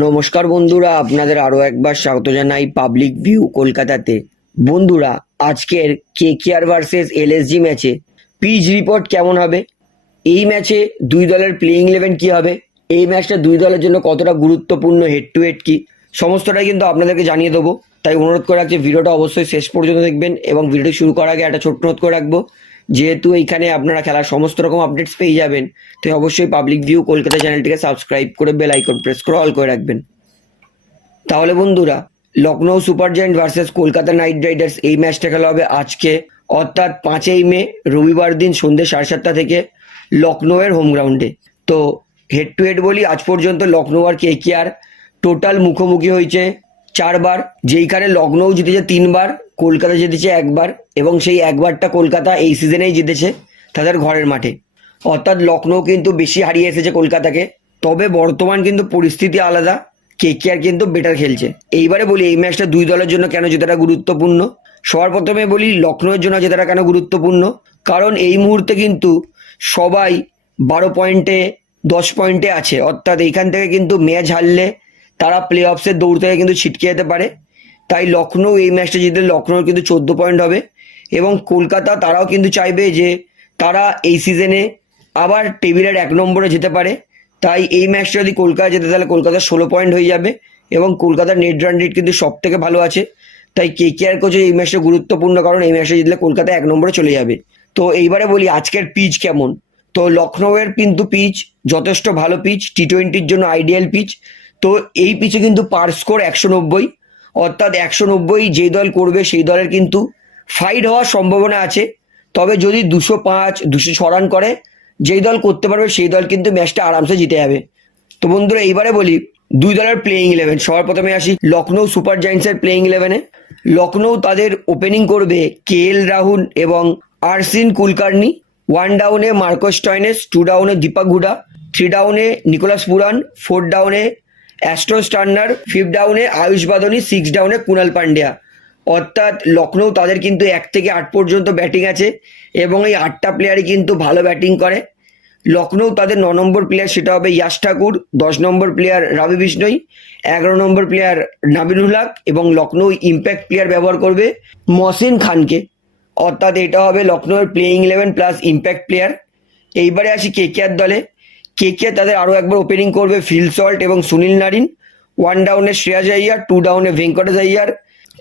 নমস্কার বন্ধুরা, আপনাদের আরও একবার স্বাগত জানাই পাবলিক ভিউ কলকাতাতে। বন্ধুরা, আজকের কে কেআর ভার্সেস এলএসজি ম্যাচে পিচ রিপোর্ট কেমন হবে? এই ম্যাচে দুই দলের প্লেইং ইলেভেন কি হবে? এই ম্যাচটা দুই দলের জন্য কতটা গুরুত্বপূর্ণ হেড টু হেড কি? সমস্তটাই কিন্তু আপনাদেরকে জানিয়ে দেবো। তাই অনুরোধ করে রাখছি ভিডিওটা অবশ্যই শেষ পর্যন্ত দেখবেন এবং ভিডিওটি শুরু করার আগে একটা ছোট্ট নোট করে রাখব। যেহেতু এইখানে আপনারা খেলার সমস্ত রকম আপডেটস পেয়ে যাবেন, তো অবশ্যই পাবলিক ভিউ কলকাতা চ্যানেলটিকে সাবস্ক্রাইব করে বেল আইকন প্রেস করে অল করে রাখবেন। তাহলে বন্ধুরা Lucknow super giant versus Kolkata knight riders এই ম্যাচটা খেলা হবে আজকে, অর্থাৎ পাঁচই মে, রবিবার দিন সন্ধ্যে সাড়ে সাতটা থেকে লখনৌয়ের হোম গ্রাউন্ডে তো হেড টু হেড বলি, আজ পর্যন্ত লখনৌ আর কে আর টোটাল মুখোমুখি হয়েছে। চারবার, যেইখানে লখনৌ জিতেছে তিনবার, কলকাতা জিতেছে একবার এবং সেই একবারটা কলকাতা এই সিজনেই জিতেছে তাদের ঘরের মাঠে। অর্থাৎ লখনৌ কিন্তু বেশি হারিয়ে এসেছে কলকাতাকে। তবে বর্তমান কিন্তু পরিস্থিতি আলাদা কে কে আর কিন্তু বেটার খেলছে। এইবারে বলি, এই ম্যাচটা দুই দলের জন্য কেন জেতাটা গুরুত্বপূর্ণ? সবার প্রথমে বলি লখনৌয়ের জন্য জেতাটা কেন গুরুত্বপূর্ণ? কারণ এই মুহূর্তে কিন্তু সবাই বারো পয়েন্টে দশ পয়েন্টে আছে। অর্থাৎ এইখান থেকে কিন্তু ম্যাচ হারলে তারা প্লে অফসের দৌড় থেকে কিন্তু ছিটকে যেতে পারে। তাই লখনৌ এই ম্যাচটা জিতলে লখনৌর কিন্তু চোদ্দ পয়েন্ট হবে এবং কলকাতা তারাও কিন্তু চাইবে যে তারা এই সিজনে আবার টেবিলের এক নম্বরে যেতে পারে। তাই এই ম্যাচটা যদি কলকাতা যেতে তাহলে কলকাতার ষোলো পয়েন্ট হয়ে যাবে এবং কলকাতার নেট রান রেট কিন্তু সব থেকে ভালো আছে। তাই কে কে আর কোচের এই ম্যাচটা গুরুত্বপূর্ণ কারণ এই ম্যাচটা জিতলে কলকাতা এক নম্বরে চলে যাবে। তো এইবারে বলি আজকের পিচ কেমন? তো লখনৌয়ের কিন্তু পিচ যথেষ্ট ভালো পিচ টি টোয়েন্টির জন্য আইডিয়াল পিচ তো এই পিচে কিন্তু পার স্কোর একশো নব্বই, অর্থাৎ একশো নব্বই যে দল করবে সেই দলের কিন্তু ফাইট হওয়ার সম্ভাবনা আছে। তবে যদি দুশো পাঁচ, দুশো ছ রান করে, যেই দল করতে পারবে সেই দল কিন্তু ম্যাচটা আরামসে জিতে যাবে। তো বন্ধুরা, এইবারে বলি, দুই দলের প্লেইং ইলেভেন সবার প্রথমে আসি লখনৌ সুপার জায়েন্টসের প্লেইং ইলেভেনে লখনৌ তাদের ওপেনিং করবে কে এল রাহুল এবং আরসিন কুলকার্নি। ওয়ান ডাউনে মার্কোস টয়নেস টু ডাউনে দীপক হুডা থ্রি ডাউনে নিকোলাস পুরান ফোর ডাউনে অ্যাস্ট্রোস টার্নার ফিফ ডাউনে, আয়ুষ বাদনি, সিক্স ডাউনে কুনাল পান্ডিয়া। অর্থাৎ লখনৌ তাদের কিন্তু এক থেকে আট পর্যন্ত ব্যাটিং আছে এবং এই আটটা প্লেয়ারই কিন্তু ভালো ব্যাটিং করে। লখনৌ তাদের ন নম্বর প্লেয়ার সেটা হবে ইয়াশ ঠাকুর, দশ নম্বর প্লেয়ার রাবি বিষ্ণই, এগারো নম্বর প্লেয়ার নাবিনুল হক এবং লখনৌ ইম্প্যাক্ট প্লেয়ার ব্যবহার করবে মহসিন খানকে। অর্থাৎ এটা হবে লখনৌয়ের playing eleven plus impact player এইবারে আসি কে দলে। কে কে তাদের আরও একবার ওপেনিং করবে, ফিল সল্ট এবং সুনীল নারিন। ওয়ান ডাউনে শ্রেয়াস আইয়ার টু ডাউনে ভেঙ্কটেশ আইয়ার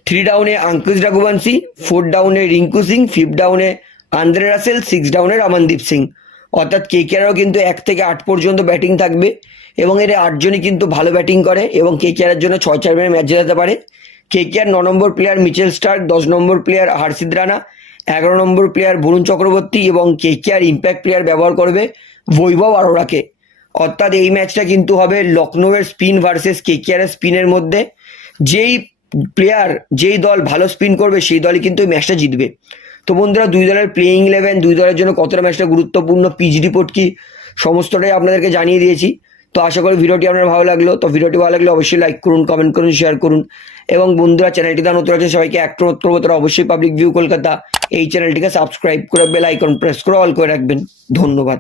থ্রি ডাউনে আঙ্কুশ রাঘুবংশী ফোর ডাউনে রিঙ্কু সিং ফিফ ডাউনে আন্দ্রে রাসেল সিক্স ডাউনে রমনদীপ সিং। অর্থাৎ কে কেআরও কিন্তু এক থেকে আট পর্যন্ত ব্যাটিং থাকবে এবং এর আটজনই কিন্তু ভালো ব্যাটিং করে এবং কে কেআরের জন্য ছয়, চার ম্যাচ জেতাতে পারে। কে কেআর ন নম্বর প্লেয়ার মিচেল স্টার্ক, দশ নম্বর প্লেয়ার হার্ষিদ রানা এগারো নম্বর প্লেয়ার বরুণ চক্রবর্তী এবং কে কেআর ইম্প্যাক্ট প্লেয়ার ব্যবহার করবে বৈভব আরোরাকে। অর্থাৎ এই ম্যাচটা কিন্তু হবে লখনৌয়ের স্পিন ভার্সেস কে কেআরের স্পিনের মধ্যে। যেই প্লেয়ার যেই দল ভালো স্পিন করবে, সেই দলই কিন্তু ম্যাচটা জিতবে। তো বন্ধুরা, দুই দলের প্লেইং ইলেভেন দুই দলের জন্য কতটা ম্যাচটা গুরুত্বপূর্ণ পিচ রিপোর্ট কি, সমস্তটাই আপনাদেরকে জানিয়ে দিয়েছি। তো আশা করি ভিডিওটি আপনার ভালো লাগল। তো ভিডিওটি ভালো লাগলে অবশ্যই লাইক করুন কমেন্ট করুন শেয়ার করুন। এবং বন্ধুরা চ্যানেলটি দান উত্তর আছে, সবাইকে এক অনুরোধ করব, তারা অবশ্যই পাবলিক ভিউ কলকাতা এই চ্যানেলটিকে সাবস্ক্রাইব করে বেল আইকন প্রেস করে অল করে রাখবেন। ধন্যবাদ।